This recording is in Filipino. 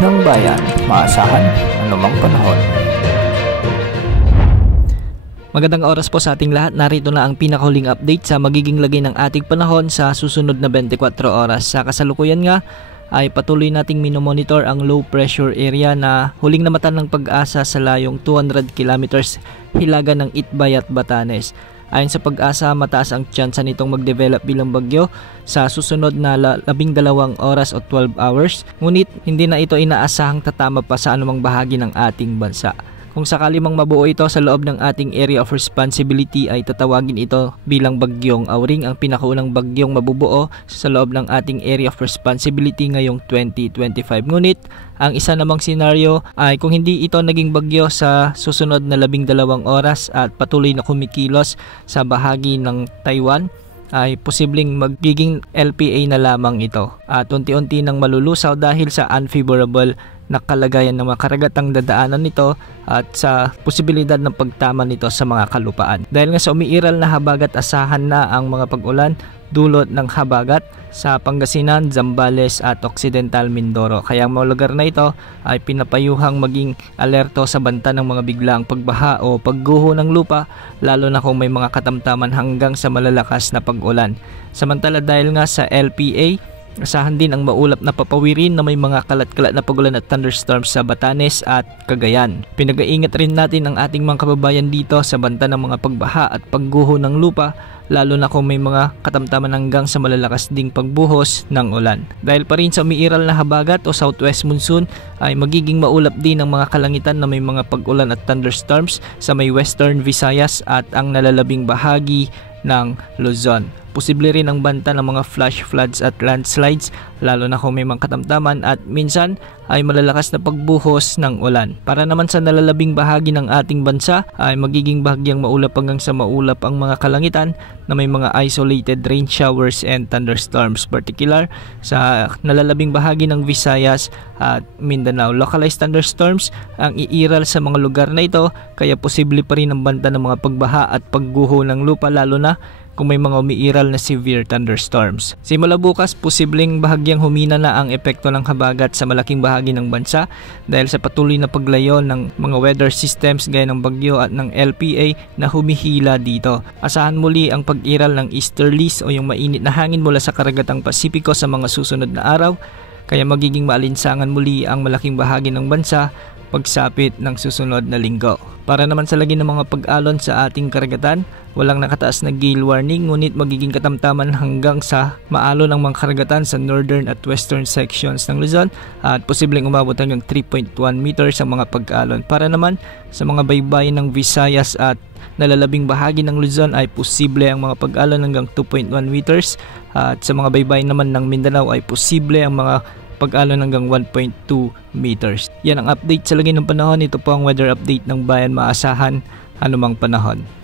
ng bayan, maasahan anumang panahon. Magandang oras po sa ating lahat. Narito na ang pinakahuling update sa magiging lagay ng ating panahon sa susunod na 24 oras. Sa kasalukuyan nga ay patuloy nating minomonitor ang low pressure area na huling namatan ng Pag-asa sa layong 200 kilometers hilaga ng Itbay at Batanes. Ayon sa Pag-asa, mataas ang tsansa nitong mag-develop bilang bagyo sa susunod na 12 oras o 12 hours. Ngunit hindi na ito inaasahang tatama pa sa anumang bahagi ng ating bansa. Kung sakali mang mabuo ito sa loob ng ating area of responsibility ay tatawagin ito bilang bagyong Auring, ang pinakaunang bagyong mabubuo sa loob ng ating area of responsibility ngayong 2025. Ngunit ang isa namang senaryo ay kung hindi ito naging bagyo sa susunod na 12 oras at patuloy na kumikilos sa bahagi ng Taiwan, ay posibleng magiging LPA na lamang ito at unti-unti nang malulusaw dahil sa unfavorable na kalagayan ng mga karagatang dadaanan nito at sa posibilidad ng pagtama nito sa mga kalupaan. Dahil nga sa umiiral na habagat, asahan na ang mga pag-ulan dulot ng habagat sa Pangasinan, Zambales at Occidental Mindoro. Kaya ang mga lugar na ito ay pinapayuhang maging alerto sa banta ng mga biglaang pagbaha o pagguho ng lupa, lalo na kung may mga katamtaman hanggang sa malalakas na pag-ulan. Samantala dahil nga sa LPA, asahan din ang maulap na papawirin na may mga kalat-kalat na pagulan at thunderstorms sa Batanes at Cagayan. Pinag-iingat rin natin ang ating mga kababayan dito sa banta ng mga pagbaha at pagguho ng lupa, lalo na kung may mga katamtaman hanggang sa malalakas ding pagbuhos ng ulan. Dahil pa rin sa umiiral na habagat o southwest monsoon ay magiging maulap din ang mga kalangitan na may mga pag-ulan at thunderstorms sa may western Visayas at ang nalalabing bahagi ng Luzon. Posible rin ang banta ng mga flash floods at landslides, lalo na kung may mga katamtaman at minsan ay malalakas na pagbuhos ng ulan. Para naman sa nalalabing bahagi ng ating bansa ay magiging bahagyang maulap hanggang sa maulap ang mga kalangitan na may mga isolated rain showers and thunderstorms, particular sa nalalabing bahagi ng Visayas at Mindanao. Localized thunderstorms ang iiral sa mga lugar na ito, kaya posible pa rin ang banta ng mga pagbaha at pagguho ng lupa, lalo na kung may mga umiiral na severe thunderstorms. Simula bukas, posibleng bahagyang humina na ang epekto ng habagat sa malaking bahagi ng bansa dahil sa patuloy na paglayo ng mga weather systems gaya ng bagyo at ng LPA na humihila dito. Asahan muli ang pag-iral ng easterlies o yung mainit na hangin mula sa karagatang Pasipiko sa mga susunod na araw, kaya magiging maalinsangan muli ang malaking bahagi ng bansa pagsapit ng susunod na linggo. Para naman sa lagi ng mga pag-alon sa ating karagatan, walang nakataas na gale warning, ngunit magiging katamtaman hanggang sa maalon ng mga karagatan sa northern at western sections ng Luzon at posibleng umabot hanggang 3.1 meters ang mga pag-alon. Para naman sa mga baybayin ng Visayas at nalalabing bahagi ng Luzon ay posible ang mga pag-alon hanggang 2.1 meters at sa mga baybayin naman ng Mindanao ay posible ang mga pag-alon hanggang 1.2 meters. Yan ang update sa lagay ng panahon. Ito po ang weather update ng bayan, maasahan anumang panahon.